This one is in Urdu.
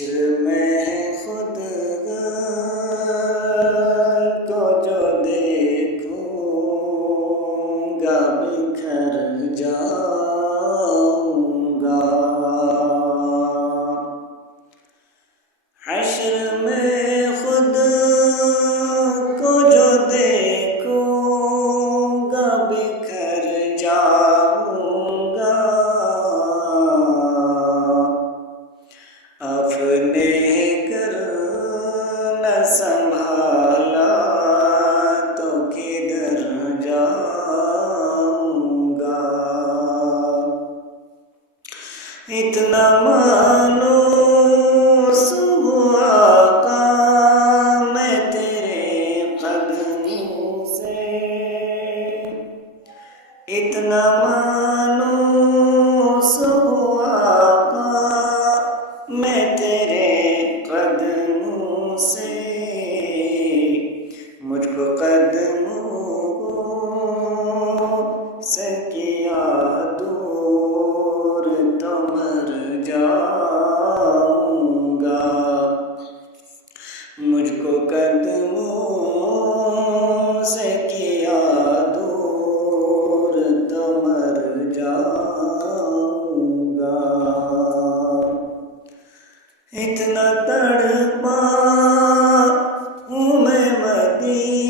حشر میں خود کو جو دیکھوں گا بکھر جاؤں گا. حشر میں خود کو جو دیکھوں گا بکھر جاؤں گا. اپنے گھر نہ سنبھالا تو کدھر جاؤں گا. اتنا مانوس ہوا آقا میں تیرے قدموں سے. اتنا مانوس ہوا آقا میں تیرے قدموں سے. مجھ کو قدموں سے کیا دور تو مر جاؤں گا. مجھ کو قدموں سے کیا دور تو مر جاؤں گا. اتنا تڑپا ہوں میں مدینے